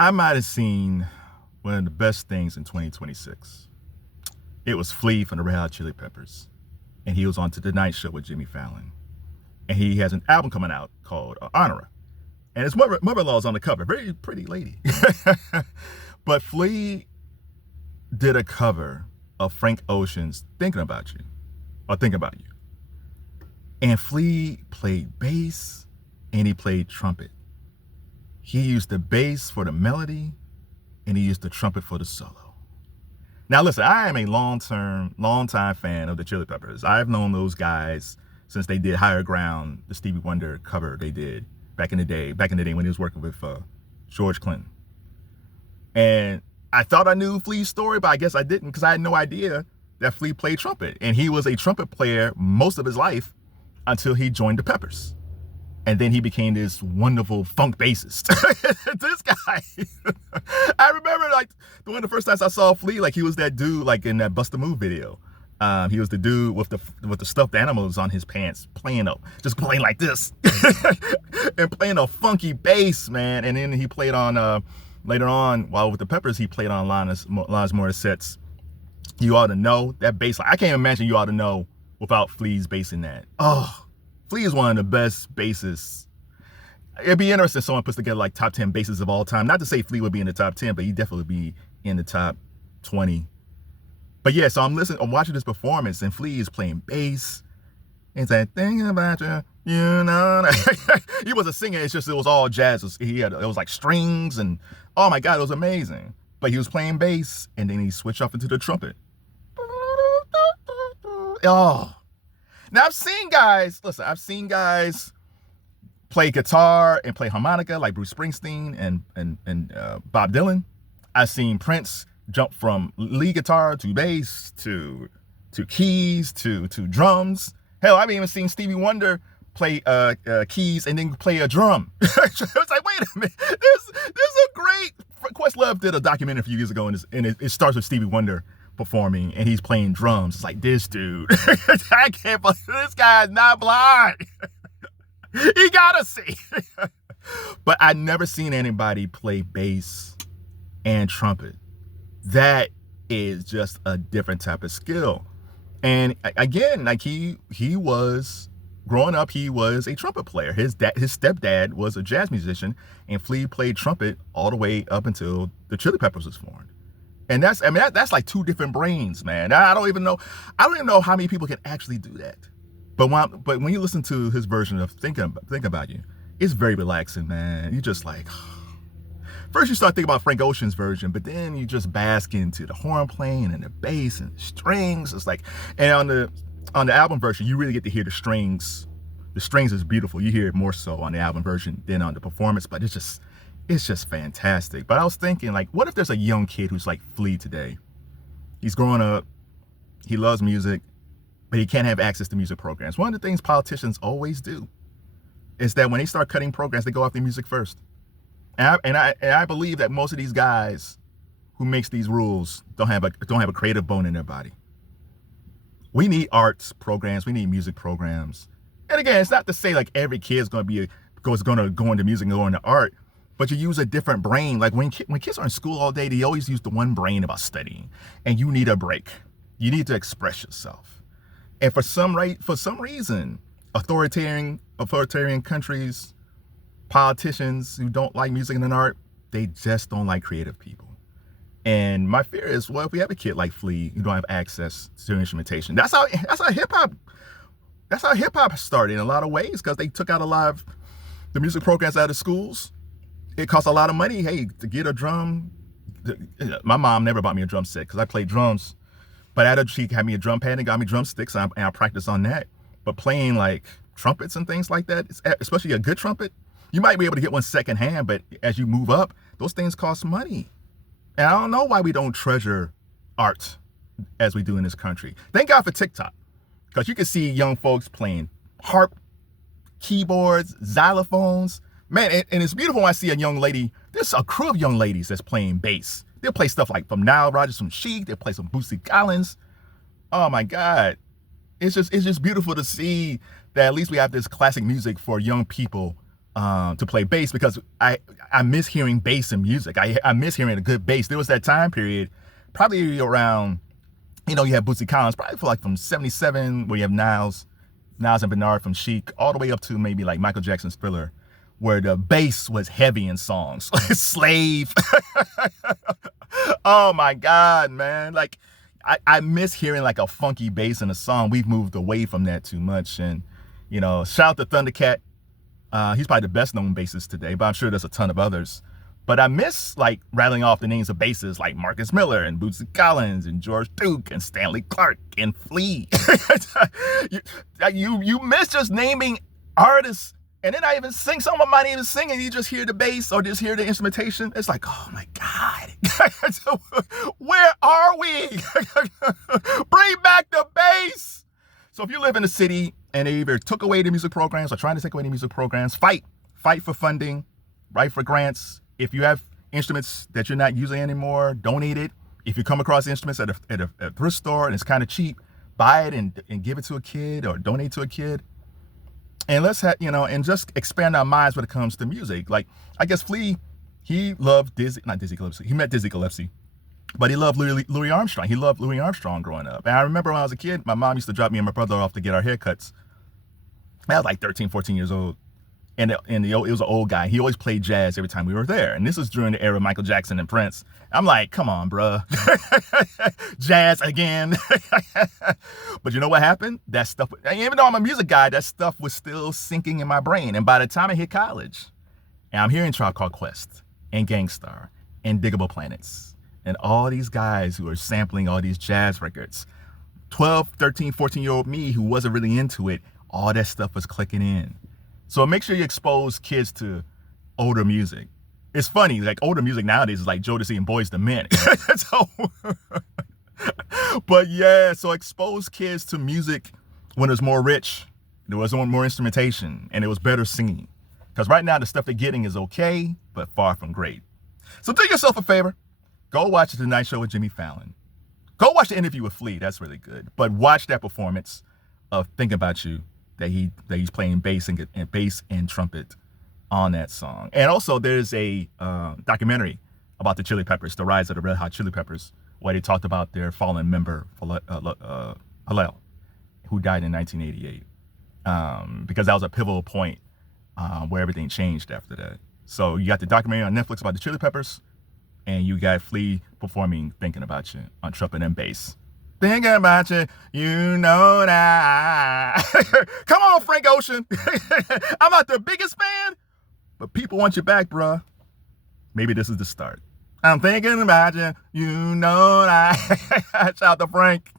I might have seen one of the best things in 2026. It was Flea from the Red Hot Chili Peppers, and he was on to the Tonight Show with Jimmy Fallon, and he has an album coming out called Honora, and his mother-in-law's on the cover, very pretty lady. But Flea did a cover of Frank Ocean's "Thinking About You," or "Thinking About You," and Flea played bass and he played trumpet. He used the bass for the melody, and he used the trumpet for the solo. Now listen, I am a long-time fan of the Chili Peppers. I've known those guys since they did Higher Ground, the Stevie Wonder cover they did back in the day when he was working with George Clinton. And I thought I knew Flea's story, but I guess I didn't, because I had no idea that Flea played trumpet. And he was a trumpet player most of his life until he joined the Peppers. And then he became this wonderful funk bassist. This guy, I remember like one of the first times I saw Flea, like he was that dude like in that Bust a Move video. He was the dude with the stuffed animals on his pants, just playing like this, and playing a funky bass, man. And then he played on later on, while with the Peppers, he played on Alanis Morissette's "You Ought to Know." That bass line, I can't imagine "You Ought to Know" without Flea's bass in that. Oh. Flea is one of the best bassists. It'd be interesting if someone puts together like top 10 bassists of all time. Not to say Flea would be in the top 10, but he'd definitely be in the top 20. But yeah, so I'm watching this performance, and Flea is playing bass. And it's that thing about you, you know. He wasn't singing, it was all jazz. It was like strings, and oh my God, it was amazing. But he was playing bass, and then he switched off into the trumpet. Oh. Now I've seen guys play guitar and play harmonica like Bruce Springsteen and Bob Dylan. I've seen Prince jump from lead guitar to bass to keys to drums. Hell, I've even seen Stevie Wonder play keys and then play a drum. It's like, wait a minute, there's a great. Questlove did a documentary a few years ago, and it starts with Stevie Wonder performing, and he's playing drums. It's like, this dude, I can't believe this guy is not blind. He gotta see. But I never seen anybody play bass and trumpet. That is just a different type of skill. And again, like he was growing up, he was a trumpet player. His stepdad was a jazz musician, and Flea played trumpet all the way up until the Chili Peppers was formed. And that's like two different brains, man. I don't even know how many people can actually do that. But when you listen to his version of Think About You, it's very relaxing, man. You just like, first you start thinking about Frank Ocean's version, but then you just bask into the horn playing and the bass and the strings. It's like, and on the album version, you really get to hear the strings. The strings is beautiful. You hear it more so on the album version than on the performance, but it's just fantastic. But I was thinking, like, what if there's a young kid who's like Flea today? He's growing up, he loves music, but he can't have access to music programs. One of the things politicians always do is that when they start cutting programs, they go after music first. And I believe that most of these guys who makes these rules don't have a creative bone in their body. We need arts programs, we need music programs. And again, it's not to say like every kid is going to go into music and go into art. But you use a different brain. Like when kids are in school all day, they always use the one brain about studying. And you need a break. You need to express yourself. And for some reason, authoritarian countries, politicians who don't like music and art, they just don't like creative people. And my fear is, well, if we have a kid like Flea who don't have access to instrumentation, that's how hip hop started in a lot of ways, because they took out a lot of the music programs out of schools. It costs a lot of money, hey, to get a drum. My mom never bought me a drum set because I played drums. But she had me a drum pad and got me drumsticks, and I practiced on that. But playing like trumpets and things like that, especially a good trumpet, you might be able to get one secondhand, but as you move up, those things cost money. And I don't know why we don't treasure art as we do in this country. Thank God for TikTok, because you can see young folks playing harp, keyboards, xylophones. Man, and it's beautiful when I see a young lady. There's a crew of young ladies that's playing bass. They'll play stuff like from Nile Rodgers, from Chic. They'll play some Bootsy Collins. Oh my God. It's just beautiful to see that at least we have this classic music for young people to play bass because I miss hearing bass in music. I miss hearing a good bass. There was that time period, probably around, you have Bootsy Collins, probably for like from 77, where you have Niles and Bernard from Chic, all the way up to maybe like Michael Jackson's Thriller, where the bass was heavy in songs. Slave. Oh my God, man. Like, I miss hearing like a funky bass in a song. We've moved away from that too much. And, shout out to Thundercat. He's probably the best known bassist today, but I'm sure there's a ton of others. But I miss like rattling off the names of bassists like Marcus Miller and Bootsy Collins and George Duke and Stanley Clarke and Flea. you miss just naming artists, and then I even sing. Someone might even sing and you just hear the bass or just hear the instrumentation. It's like, oh my God, where are we? Bring back the bass. So if you live in a city and they either took away the music programs or trying to take away the music programs, fight for funding, write for grants. If you have instruments that you're not using anymore, donate it. If you come across instruments at a thrift store and it's kind of cheap, buy it and give it to a kid or donate to a kid. And let's have, and just expand our minds when it comes to music. Like, I guess Flea, he loved not Dizzy Gillespie. He met Dizzy Gillespie, but he loved Louis Armstrong. He loved Louis Armstrong growing up. And I remember when I was a kid, my mom used to drop me and my brother off to get our haircuts. I was like 13, 14 years old. And it was an old guy. He always played jazz every time we were there. And this was during the era of Michael Jackson and Prince. I'm like, come on, bruh. Jazz again. But you know what happened? That stuff, even though I'm a music guy, that stuff was still sinking in my brain. And by the time I hit college, and I'm hearing Tribe Called Quest and Gangstar and Diggable Planets and all these guys who are sampling all these jazz records, 12, 13, 14-year-old me who wasn't really into it, all that stuff was clicking in. So make sure you expose kids to older music. It's funny, like older music nowadays is like Jodeci and Boyz II Men. But yeah, so expose kids to music when it was more rich, there was more instrumentation, and it was better singing. Because right now the stuff they're getting is okay, but far from great. So do yourself a favor. Go watch The Tonight Show with Jimmy Fallon. Go watch the interview with Flea. That's really good. But watch that performance of Thinking About You, that he's playing bass and trumpet on that song. And also there's a documentary about the Chili Peppers, the rise of the Red Hot Chili Peppers, where they talked about their fallen member, Hillel, who died in 1988. Because that was a pivotal point where everything changed after that. So you got the documentary on Netflix about the Chili Peppers, and you got Flea performing Thinking About You on trumpet and bass. Thinking about you, you know that. Come on, Frank Ocean. I'm not the biggest fan, but people want you back, bruh. Maybe this is the start. I'm thinking about you, you know that. Shout out to Frank.